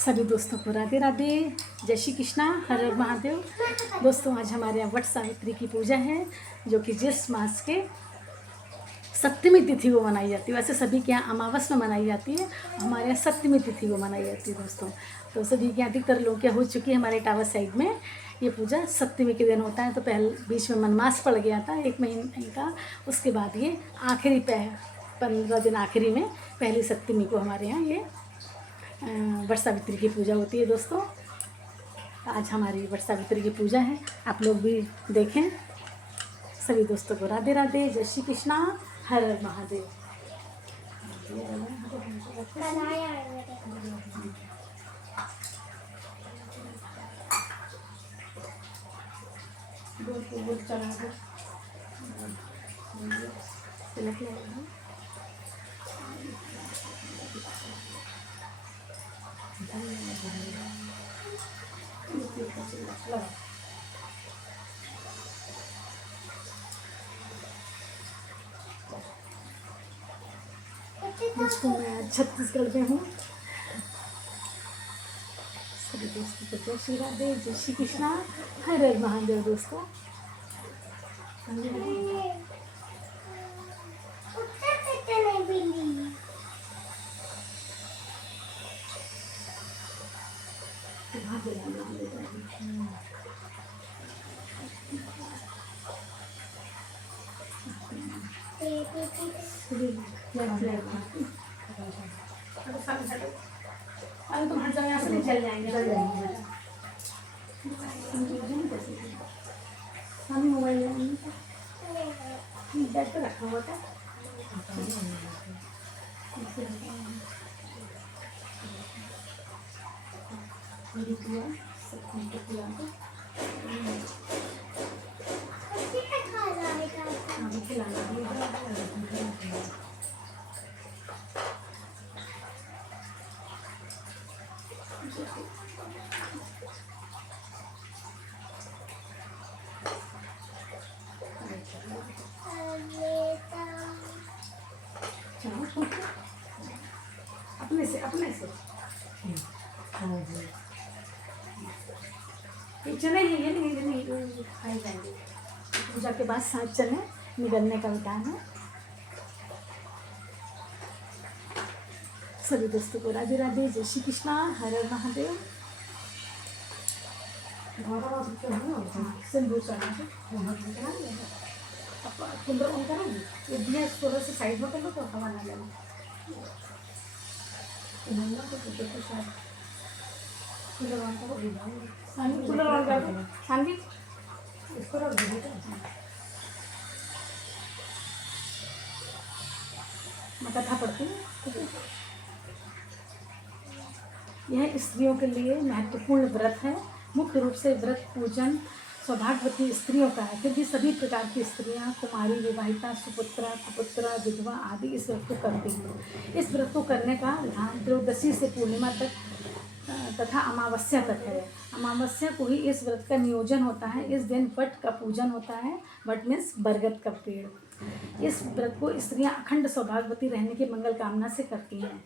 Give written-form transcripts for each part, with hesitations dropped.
सभी दोस्तों को राधे राधे, जय श्री कृष्णा, हर हर महादेव। दोस्तों आज हमारे यहाँ वट सावित्री की पूजा है जो कि जिस मास के सप्तमी तिथि को मनाई जाती है। वैसे सभी के यहाँ अमावस में मनाई जाती है, हमारे यहाँ सप्तमी तिथि को मनाई जाती है दोस्तों। तो सभी के यहाँ अधिकतर लोग क्या हो चुकी है, हमारे टावर साइड में ये पूजा सप्तमी के दिन होता है। तो पहले बीच में मनमास पड़ गया था 1 महीने का, उसके बाद ये आखिरी 15 दिन आखिरी में पहली सप्तमी को हमारे यहाँ ये वट सावित्री की पूजा होती है दोस्तों। आज हमारी वट सावित्री की पूजा है, आप लोग भी देखें। सभी दोस्तों को राधे राधे, जय श्री कृष्णा, हर हर महादेव। दोस्तों मैं छत्तीसगढ़ में हूँ। सभी दोस्तों को जय श्री राधे, जय श्री कृष्णा, हर हर महादेव। दोस्तों अरे तुम हट जाओ यहाँ से, चल जाएंगे हम मोबाइल बैग पे रखा हुआ था। अपने से चले ये नहीं खाई जाएंगे। पूजा के बाद साथ चले, निकलने का भी टाइम है। सभी दोस्तों को राधे राधे, जय श्री कृष्णा, हर हर महादेव। सिंदूर चढ़ा कुंदर ऑन करोगी, ये दिया थोड़ा सा साइड में कर लो तो हवा ना लगे। कूलर ऑन कर दो शांति, इसको रख दो। मैं कथा पढ़ती हूँ। यह स्त्रियों के लिए महत्वपूर्ण व्रत है। मुख्य रूप से व्रत पूजन सौभाग्यवती स्त्रियों का है, क्योंकि सभी प्रकार की स्त्रियां, कुमारी, विवाहिता, सुपुत्रा, कुपुत्रा, विधवा आदि इस व्रत को करती हैं। इस व्रत को करने का विधान त्रयोदशी से पूर्णिमा तक तथा अमावस्या तक है। अमावस्या को ही इस व्रत का नियोजन होता है। इस दिन वट का पूजन होता है। वट मीन्स बरगद का पेड़। इस व्रत को स्त्रियां अखंड सौभाग्यवती रहने की मंगल कामना से करती हैं।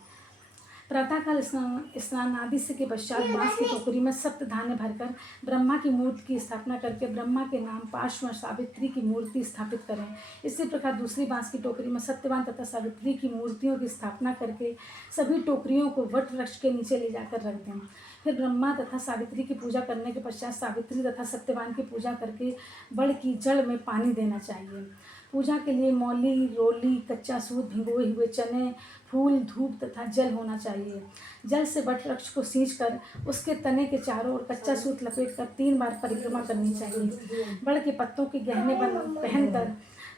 प्रातःकाल स्नान आदि से के पश्चात बांस की टोकरी में सप्त धान्य भरकर ब्रह्मा की मूर्ति की स्थापना करके ब्रह्मा के नाम पार्श्व सावित्री की मूर्ति स्थापित करें। इसी प्रकार दूसरी बांस की टोकरी में सत्यवान तथा सावित्री की मूर्तियों की स्थापना करके सभी टोकरियों को वट वृक्ष के नीचे ले जाकर रख दें। फिर ब्रह्मा तथा सावित्री की पूजा करने के पश्चात सावित्री तथा सत्यवान की पूजा करके बड़ की जड़ में पानी देना चाहिए। पूजा के लिए मौली, रोली, कच्चा सूत, भिगोए हुए चने, फूल, धूप तथा जल होना चाहिए। जल से वट वृक्ष को सींचकर उसके तने के चारों ओर कच्चा सूत लपेटकर 3 बार परिक्रमा करनी चाहिए। बड़ के पत्तों के गहने पहनकर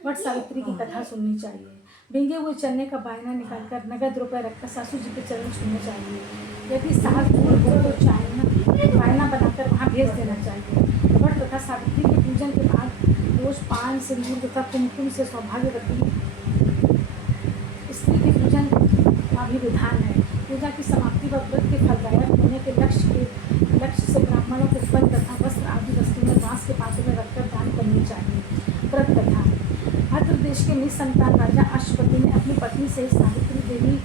वट सावित्री की कथा सुननी चाहिए। भीगे हुए चने का बायना निकालकर नगद रुपये रखकर सासू जी के चरण छूने चाहिए। यदि सास दूर हो तो बायना बनाकर वहाँ भेज देना चाहिए। वट तथा सावित्री के पूजन के बाद रोज पान, सिंदूर तथा कुमकुम से सौभाग्यवती स्त्री के पूजन का भी विधान है। पूजा की समाप्ति व व्रत के फलदायक होने के लक्ष्य से ब्राह्मणों को फल तथा वस्त्र आदि वस्तुएं बांस के पात्र में रखकर दान करनी चाहिए। व्रत कथा। भद्र देश के निसंतान राजा अश्वपति ने अपनी पत्नी से सावित्री देवी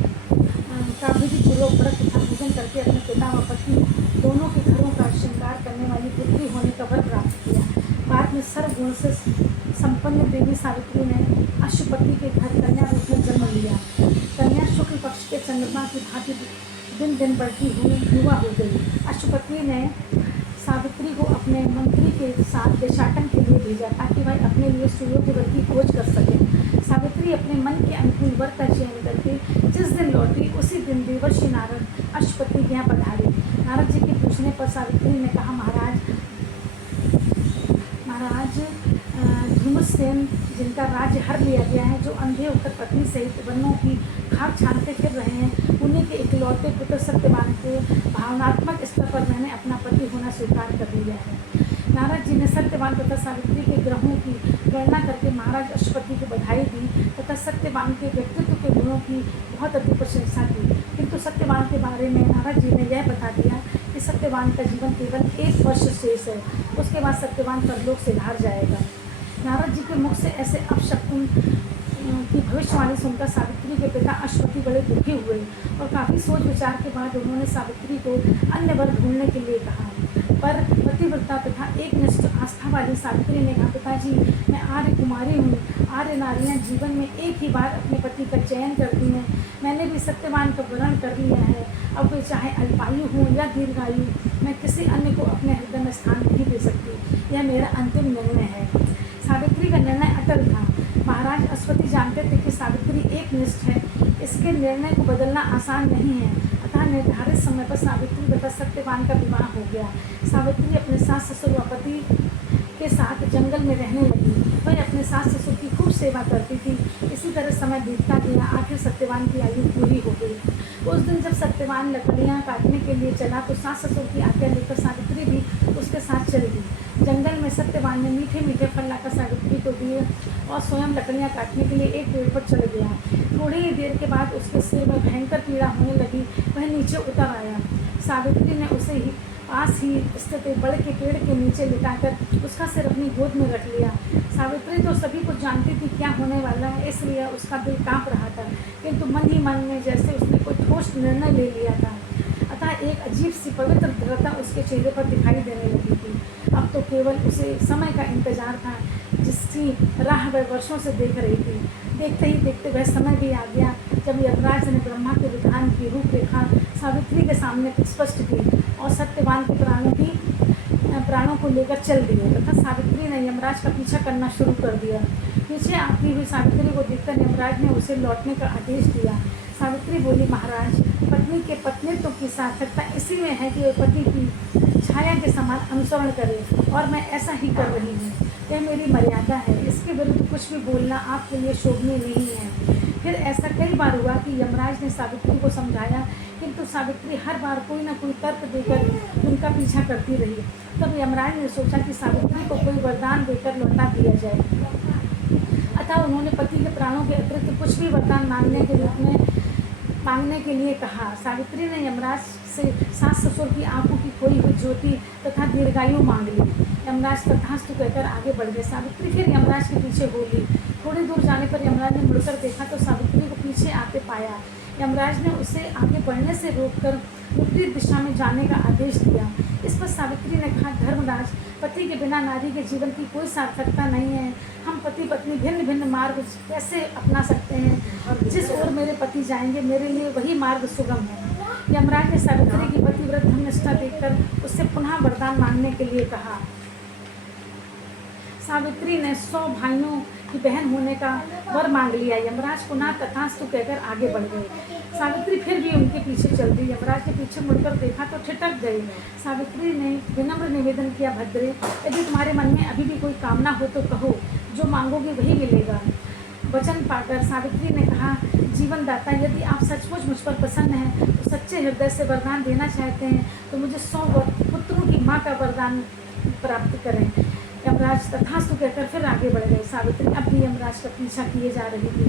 का विधि पूर्वक व्रत तथा पूजन करके अपने पिता व पति दोनों के घरों का श्रृंगार करने वाली पुत्री होने का वर प्राप्त किया। बाद में सर्वगुण से संपन्न देवी सावित्री ने अश्वपति के घर कन्या रूप में जन्म लिया। कन्या शुक्ल पक्ष के चंद्रमा की भांति दिन दिन बढ़ती हुई युवा हो गई। अश्वपति ने सावित्री को अपने मंत्री के साथ देशाटन के लिए भेजा ताकि वह अपने लिए सुयोग्य वर की खोज कर सके। सावित्री अपने मन के अनुकूल वर का चयन करके जिस दिन लौटी उसी दिन देवर्षि नारद अश्वपति के यहाँ पधारे। नारद जी के पूछने पर सावित्री ने कहा, महाराज धूमसेन जिनका राज्य हर लिया गया है, जो अंधे होकर पत्नी सहित वनों की खाक छानते फिर रहे हैं, उन्हीं के इकलौते पुत्र सत्यवान को भावनात्मक स्तर पर मैंने अपना पति होना स्वीकार कर लिया है। नारद जी ने सत्यवान तथा सावित्री के ग्रहों की गणना करके महाराज अश्वपति को बधाई दी तथा सत्यवान के व्यक्तित्व के गुणों की बहुत अधिक प्रशंसा की। किंतु सत्यवान के बारे में नारद जी ने यह बता दिया कि सत्यवान का जीवन केवल 1 वर्ष शेष है, उसके बाद सत्यवान परलोक से धार जाएगा। नारद जी के मुख से ऐसे अपशकुन की भविष्यवाणी सुनकर सावित्री के पिता अश्वपति बड़े दुखी हुए और काफ़ी सोच विचार के बाद उन्होंने सावित्री को अन्य वर ढूंढने के लिए कहा। पर पतिव्रता तथा एकनिष्ठ आस्था वाली सावित्री ने कहा, पिताजी मैं आर्य कुमारी हूँ। आर्य नारियाँ जीवन में एक ही बार अपने पति का चयन करती हैं। मैंने भी सत्यवान का वर्ण कर लिया है। अब वे चाहे अल्पायु हों या दीर्घायु, मैं किसी अन्य को अपने हृदय में स्थान नहीं दे सकती। यह मेरा अंतिम निर्णय है। सावित्री का निर्णय अटल था। महाराज अश्वपति जानते थे कि सावित्री एकनिष्ठ है, इसके निर्णय को बदलना आसान नहीं है। अतः निर्धारित समय पर सावित्री तथा सत्यवान का विवाह हो गया। सावित्री अपने सास ससुर व पति के साथ जंगल में रहने लगी। वह अपने सास ससुर की खूब सेवा करती थी। इसी तरह समय बीतता गया। आखिर सत्यवान की आयु पूरी हो गई। उस दिन जब सत्यवान लकड़ियाँ काटने के लिए चला तो सास ससुर की आज्ञा लेकर सावित्री भी उसके साथ चल दी। जंगल में सत्यवान ने मीठे मीठे फल लाकर सावित्री को दिए और स्वयं लकड़ियाँ काटने के लिए एक पेड़ पर चढ़ गया। थोड़ी ही देर के बाद उसके सिर में भयंकर पीड़ा होने लगी। वह नीचे उतर आया। सावित्री ने उसे ही पास ही स्थित बड़े के पेड़ के नीचे लिटाकर उसका सिर अपनी गोद में रख लिया। सावित्री तो सभी कुछ जानती थी क्या होने वाला है, इसलिए उसका दिल कांप रहा था, किंतु मन ही मन में जैसे उसने कोई ठोस निर्णय ले लिया था। अतः एक अजीब सी पवित्र दृढ़ता उसके चेहरे पर दिखाई देने लगी थी। अब तो केवल उसे समय का इंतजार था जिसकी राह वह वर्षों से देख रही थी। देखते ही देखते वह समय भी आ गया जब यमराज ने ब्रह्मा के विधान की रूपरेखा सावित्री के सामने स्पष्ट की और सत्यवान के प्राणों को लेकर चल दिए तथा सावित्री ने यमराज का पीछा करना शुरू कर दिया। पीछे आती हुई सावित्री को देखकर यमराज ने उसे लौटने का आदेश दिया। सावित्री बोली, महाराज पत्नी के पत्नीत्व की सार्थकता इसी में है कि वह पति की छाया के समान अनुसरण करे और मैं ऐसा ही कर रही हूँ। यह मेरी मर्यादा है। इसके विरुद्ध कुछ भी बोलना आपके लिए शोभनीय नहीं है। फिर ऐसा कई बार हुआ कि यमराज ने सावित्री को समझाया, किंतु सावित्री हर बार कोई न कोई तर्क देकर उनका पीछा करती रही। तब यमराज ने सोचा कि सावित्री को कोई वरदान देकर लौटा दिया जाए। अतः उन्होंने पति के प्राणों के अतिरिक्त कुछ भी वरदान मांगने के लिए कहा। सावित्री ने यमराज से सास ससुर की आंखों की खोई हुई ज्योति तथा दीर्घायु मांग ली। यमराज तथास्तु कहकर आगे बढ़ गए। सावित्री फिर यमराज के पीछे बोली। थोड़ी दूर जाने पर यमराज ने मुड़कर देखा तो सावित्री को पीछे आते पाया। यमराज ने उसे आगे बढ़ने से रोककर विपरीत दिशा में जाने का आदेश दिया। इस पर सावित्री ने कहा, धर्मराज, पति के बिना नारी के जीवन की कोई सार्थकता नहीं है। हम पति पत्नी भिन्न भिन्न मार्ग कैसे अपना सकते हैं? जिस ओर मेरे पति जाएंगे मेरे लिए वही मार्ग सुगम है। यमराज ने सावित्री की पतिव्रत धर्मनिष्ठा देखकर उससे पुनः वरदान मांगने के लिए कहा। सावित्री ने 100 भाइयों की बहन होने का वर मांग लिया। यमराज पुनः तथास्तु कहकर आगे बढ़ गए। सावित्री फिर भी उनके पीछे चल दी। यमराज के पीछे मुड़कर देखा तो ठिठक गए। सावित्री ने विनम्र निवेदन किया, भद्रे, यदि तुम्हारे मन में अभी भी कोई कामना हो तो कहो, जो मांगोगे वही मिलेगा। वचन पाकर सावित्री ने कहा, जीवनदाता, यदि आप सचमुच मुझ पर प्रसन्न हैं तो सच्चे हृदय से वरदान देना चाहते हैं तो मुझे 100 पुत्रों की माँ का वरदान प्राप्त करें। यमराज तथास्तु कहकर फिर आगे बढ़ गए। सावित्री अब भी यमराज का पीछा किए जा रही थी।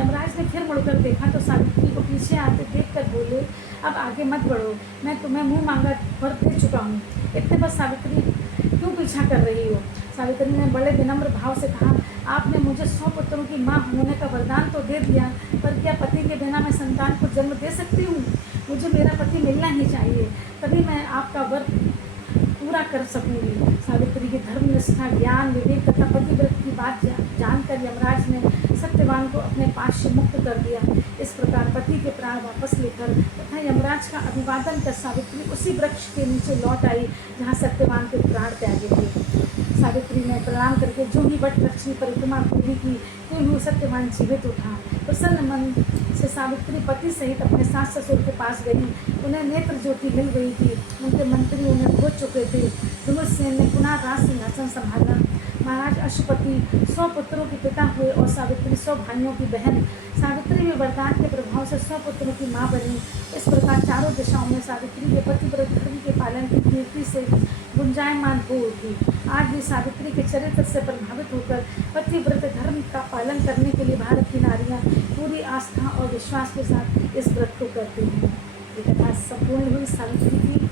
यमराज ने फिर मुड़कर देखा तो सावित्री को पीछे आते देखकर बोले, अब आगे मत बढ़ो, मैं तुम्हें मुंह मांगा वर दे चुका हूँ, इतने बस सावित्री क्यों पीछा कर रही हो। सावित्री ने बड़े विनम्र भाव से कहा, आपने मुझे 100 पुत्रों की माँ होने का वरदान तो दे दिया, पर क्या पति के बिना मैं संतान को जन्म दे सकती हूँ? मुझे मेरा पति मिलना ही चाहिए, तभी मैं आपका वर पूरा कर सकूंगी। सावित्री की धर्मनिष्ठा, ज्ञान, विवेक तथा पतिव्रत की बात जानकर यमराज ने सत्यवान को अपने पास से मुक्त कर दिया। इस प्रकार पति के प्राण वापस लेकर तथा यमराज का अभिवादन कर सावित्री उसी वृक्ष के नीचे लौट आई जहाँ सत्यवान के प्राण त्यागे थे। सावित्री ने प्रणाम करके जो ही वट वृक्ष की परिक्रमा पूरी की, तो सत्यवान जीवित उठा। प्रसन्न मन से सावित्री पति सहित अपने सास ससुर के पास गई। उन्हें नेत्र ज्योति मिल गई थी, उनके मंत्री उन्हें खो चुके थे। धनुषसेन ने पुनः राज सिंहासन संभाला। महाराज अशुपति 100 पुत्रों के पिता हुए और सावित्री 100 भाइयों की बहन। सावित्री में वरदान के प्रभाव से 100 पुत्रों की माँ बनी। इस प्रकार चारों दिशाओं में सावित्री के पतिव्रत धर्म के पालन की कीर्ति से गुंजायमान हो उठी। आज भी सावित्री के चरित्र से प्रभावित होकर पतिव्रत धर्म का पालन करने के लिए भारत की नारियाँ पूरी आस्था और विश्वास के साथ इस व्रत को करती हैं। ये कथा संपूर्ण हुई सावित्री की।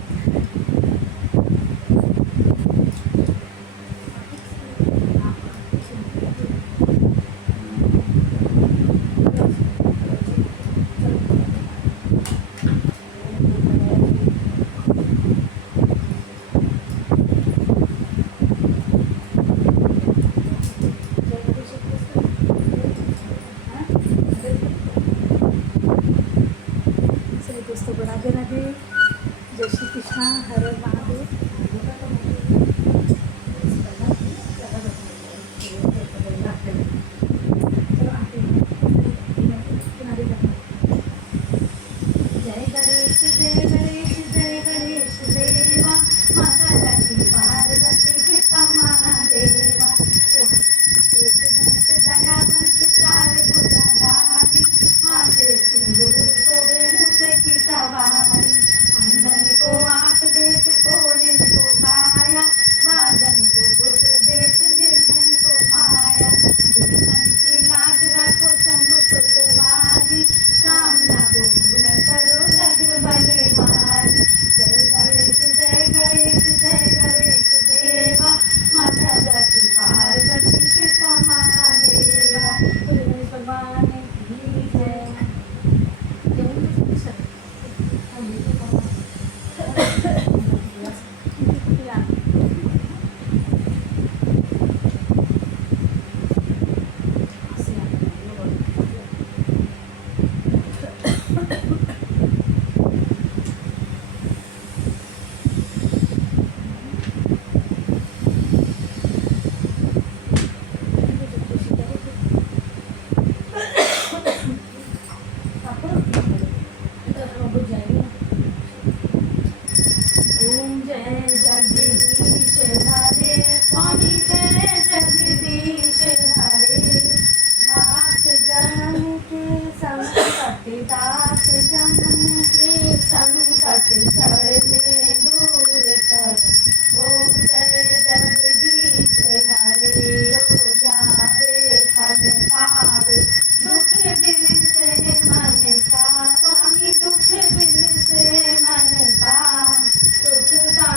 राधे राधे, जय श्री कृष्णा, हर हर महादेव। जय गणेश जय गणेश जय गणेश देवा, माता लक्ष्मी पार्वती पिता महादेवा। एक दंत दयावंत चार भुजाधारी, हाथे सिंदूर तोड़े मुझे की सवारी। अंधन को आँख देत, कोढ़िन को काया, बाजन को पुत्र देत, निर्धन को माया। निर्धन की लाज रखो शंभु सुतवारी, कामना को पूर्ण करो जग बलिहारी। जय गणेश जय गणेश जय गणेश देवा, माता लक्ष्मी पार्वती पिता महादेवा। भगवान की जय। ओम जय जगदीश हरे, स्वामी जय जगदीश हरे। दास जनन के संकट, दास जनन के संकट क्षण में दूर कर। ओम जय जगदीश हरे, जो जावे फल पावे, दुख बिन से मन का। स्वामी दुख बिन से मन का, सुख का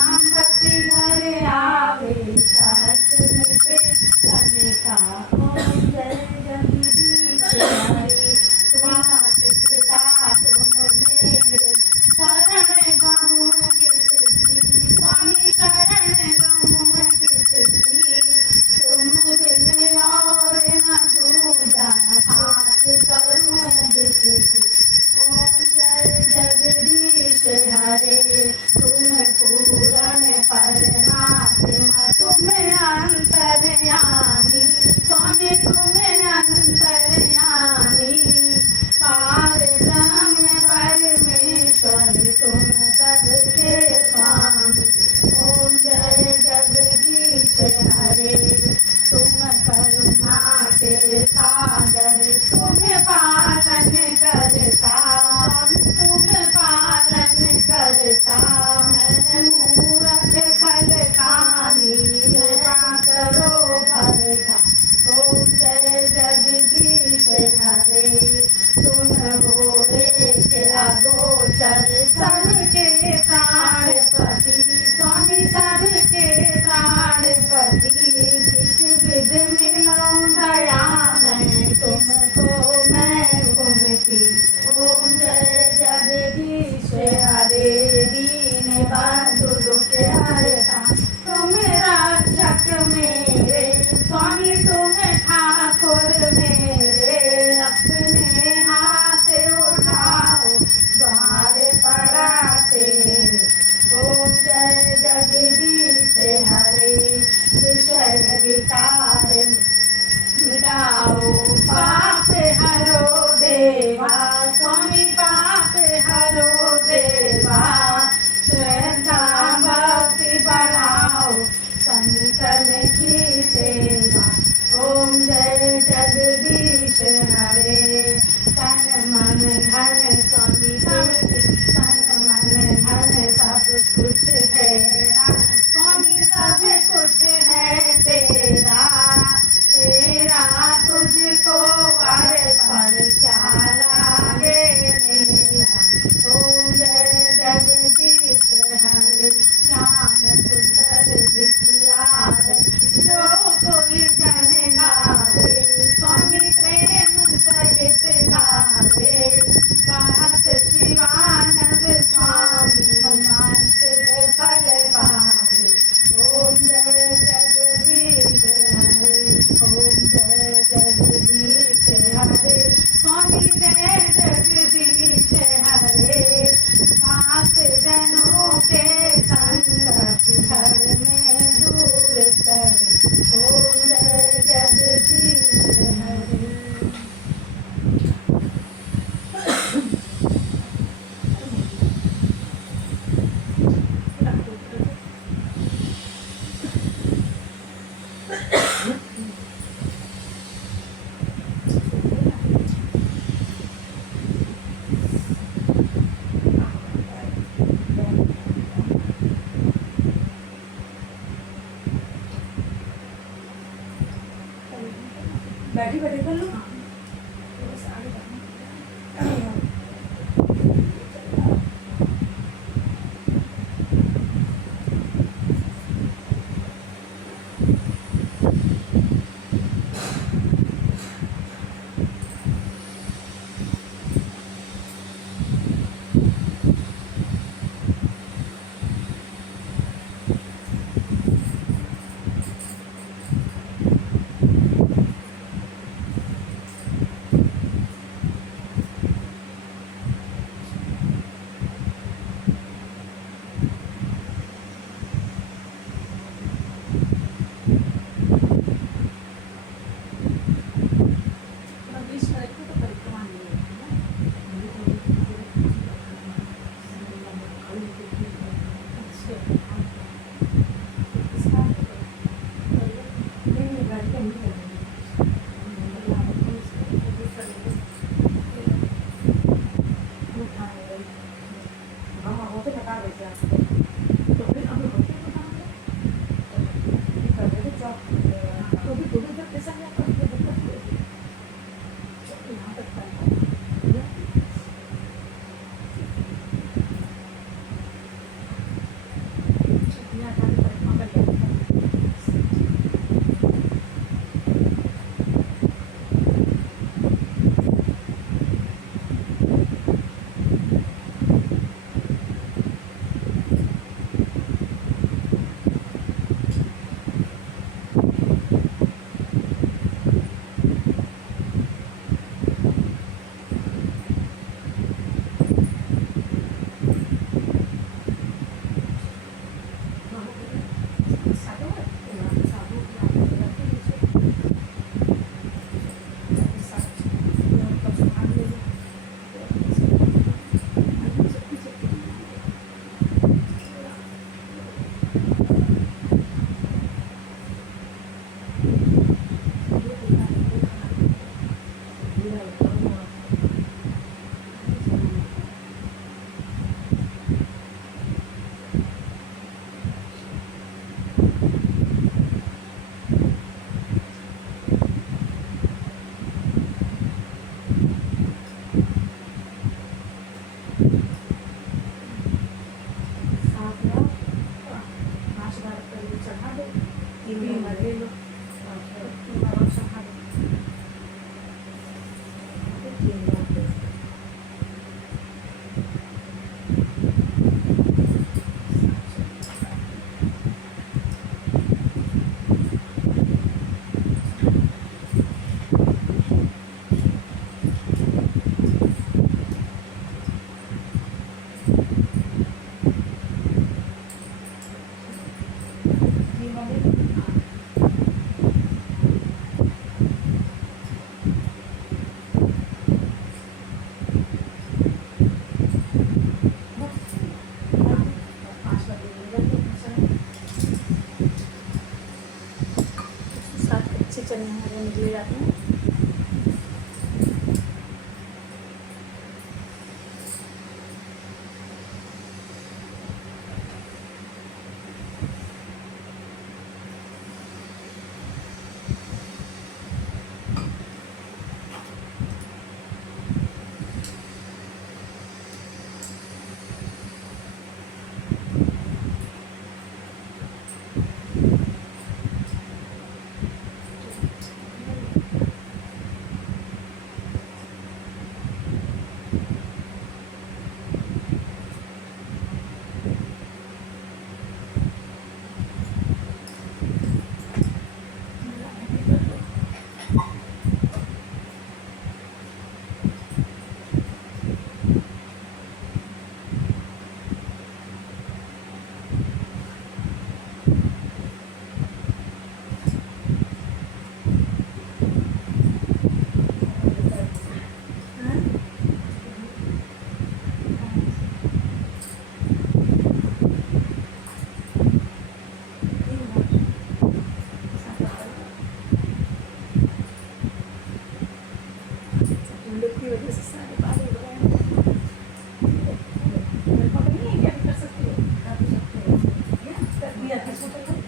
बैठी बैठी कर लो। हाँ, थोड़ा सा आगे बढ़ना पड़ेगा। थोड़ा बीच में रखो तो परिक्रमा नहीं होगी ना। अच्छा, हाँ। इसका नहीं नहीं बैठ के नहीं करेंगे। हम हो तो बता देते आपको। तो फिर अब होते तो कहाँ पे? ये कर देते चौक। तो भी थोड़ी देर कैसा है आपका कोई दिक्कत नहीं होगी। तो यहाँ तक करना है। यहाँ जाके परिक्रमा कर लेते हैं। साधु है? साधु की आगे रखते नीचे। जाके साथ और तब सामान ले लो। आगे से पीछे साथ में 5 बार पहले चढ़ा दो, 3 बार ले लो, 3 बार और चढ़ा दो। अच्छे चने हमारे निकले जाते हैं। लोग की वजह से सारे बाल हो रहे हैं। मेरे पापा नहीं है क्या, कर सकती हो? कर दिया किसको तो